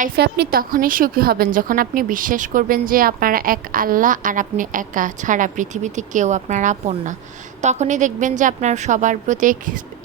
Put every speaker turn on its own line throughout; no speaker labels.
লাইফে আপনি তখনই সুখী হবেন যখন আপনি বিশ্বাস করবেন যে আপনারা এক আল্লাহ আর আপনি একা, ছাড়া পৃথিবীতে কেউ আপনার আপন না। তখনই দেখবেন যে আপনার সবার প্রতি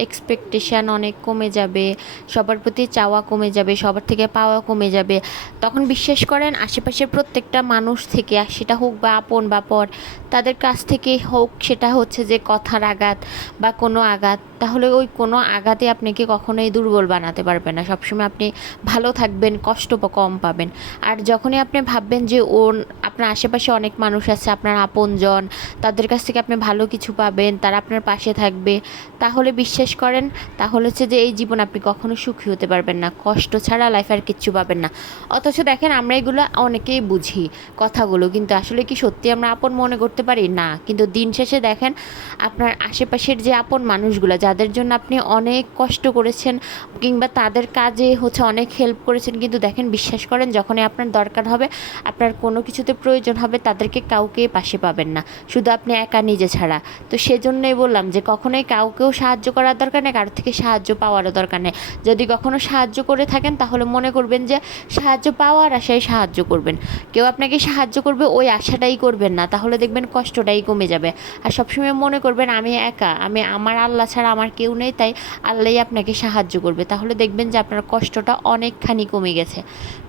এক্সপেকটেশান অনেক কমে যাবে, সবার প্রতি চাওয়া কমে যাবে, সবার থেকে পাওয়া কমে যাবে। তখন বিশ্বাস করেন আশেপাশের প্রত্যেকটা মানুষ থেকে সেটা হোক বা আপন বা পর, তাদের কাছ থেকে হোক, সেটা হচ্ছে যে কথার আঘাত বা কোনো আঘাত, তাহলে ওই কোনো আঘাতে আপনাকে কখনোই দুর্বল বানাতে পারবে না। সবসময় আপনি ভালো থাকবেন, কষ্ট কম পাবেন। আর যখনই আপনি ভাববেন যে ওর আপনার আশেপাশে অনেক মানুষ আছে, আপনার আপনজন, তাদের কাছ থেকে আপনি ভালো কিছু পাবেন তারা আপনার পাশে থাকবে। তাহলে বিশ্বাস করেন, তাহলে হচ্ছে যে এই জীবন আপনি কখনো সুখী হতে পারবেন না। কষ্ট ছাড়া লাইফ আর কিচ্ছু পাবেন না। অথচ দেখেন, আমরা এগুলো অনেকেই বুঝি কথাগুলো, কিন্তু আসলে কি সত্যি আমরা আপন মনে করতে পারি? না। কিন্তু দিন শেষে দেখেন, আপনার আশেপাশের যে আপন মানুষগুলো, যাদের জন্য আপনি অনেক কষ্ট করেছেন, কিংবা তাদের কাজে হচ্ছে অনেক হেল্প করেছেন, কিন্তু দেখেন, বিশ্বাস করেন, যখনই আপনার দরকার হবে, আপনার কোনো কিছুতে প্রয়োজন হবে, তাদেরকে কাউকে পাশে পাবেন না। শুধু আপনি একা নিজে ছাড়া। তো সেজন্যই বললাম যে কখনোই কাউকেও সাহায্য করার দরকার নেই, কারোর থেকে সাহায্য পাওয়ারও দরকার নেই। যদি কখনো সাহায্য করে থাকেন, তাহলে মনে করবেন যে সাহায্য পাওয়ার আশায় সাহায্য করবেন। কেউ আপনাকে সাহায্য করবে, ওই আশাটাই করবেন না, তাহলে দেখবেন কষ্টটাই কমে যাবে। আর সবসময় মনে করবেন, আমি একা, আমি আমার আল্লাহ ছাড়া আমার কেউ নেই, তাই আল্লাহই আপনাকে সাহায্য করবে। তাহলে দেখবেন যে আপনার কষ্টটা অনেকখানি কমে গেছে।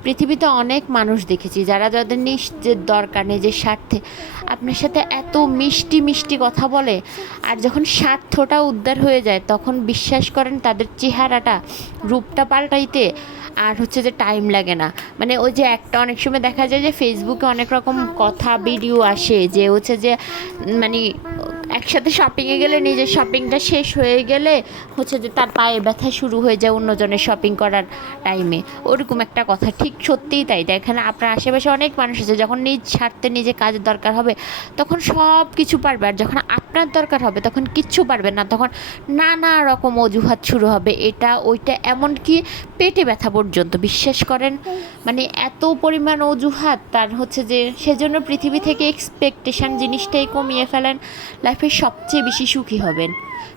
পৃথিবীতে অনেক মানুষ দেখেছি, যারা যাদের নিজের দরকার, নিজের স্বার্থে আপনার সাথে এত মিষ্টি মিষ্টি কথা বলে আর যখন স্বার্থটা উদ্ধার হয়ে যায়, তখন বিশ্বাস করেন তাদের চেহারাটা রূপটা পাল্টাইতে আর হচ্ছে যে টাইম লাগে না। মানে ওই যে একটা অনেক সময় দেখা যায় যে ফেসবুকে অনেক রকম কথা ভিডিও আসে যে হচ্ছে যে মানে একসাথে শপিংয়ে গেলে নিজের শপিংটা শেষ হয়ে গেলে হচ্ছে যে তার পায়ে ব্যথা শুরু হয়ে যায় অন্যজনের শপিং করার টাইমে ওরকম একটা কথা, ঠিক সত্যিই তাই। দেখেন আপনার আশেপাশে অনেক মানুষ আছে, যখন নিজ স্বার্থে নিজে কাজের দরকার হবে, তখন সব কিছু পারবে। আর যখন আপনার দরকার হবে, তখন কিচ্ছু পারবে না। তখন নানা রকম অজুহাত শুরু হবে। এটা, ওইটা, এমনকি পেটে ব্যথা পর্যন্ত। বিশ্বাস করেন মানে এত পরিমাণ অজুহাত, তার হচ্ছে যে সেজন্য পৃথিবী থেকে এক্সপেকটেশন জিনিসটাই কমিয়ে ফেলেন। লাইফে সবচেয়ে বেশি সুখী হবেন।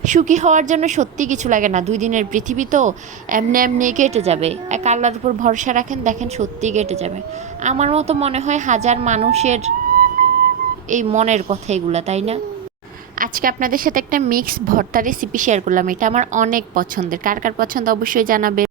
সুখী হওয়ার জন্য সত্যি কিছু লাগে না। দুই দিনের পৃথিবী তো এমনি এমনি কেটে যাবে। এক আল্লাহর উপর ভরসা রাখেন, দেখেন সত্যি কেটে যাবে। আমার মতো মনে হয় হাজার মানুষের এই মনের কথা এগুলো, তাই না? আজকে আপনাদের সাথে একটা মিক্স ভর্তা রেসিপি শেয়ার করলাম। এটা আমার অনেক পছন্দের। কার কার পছন্দ অবশ্যই জানাবে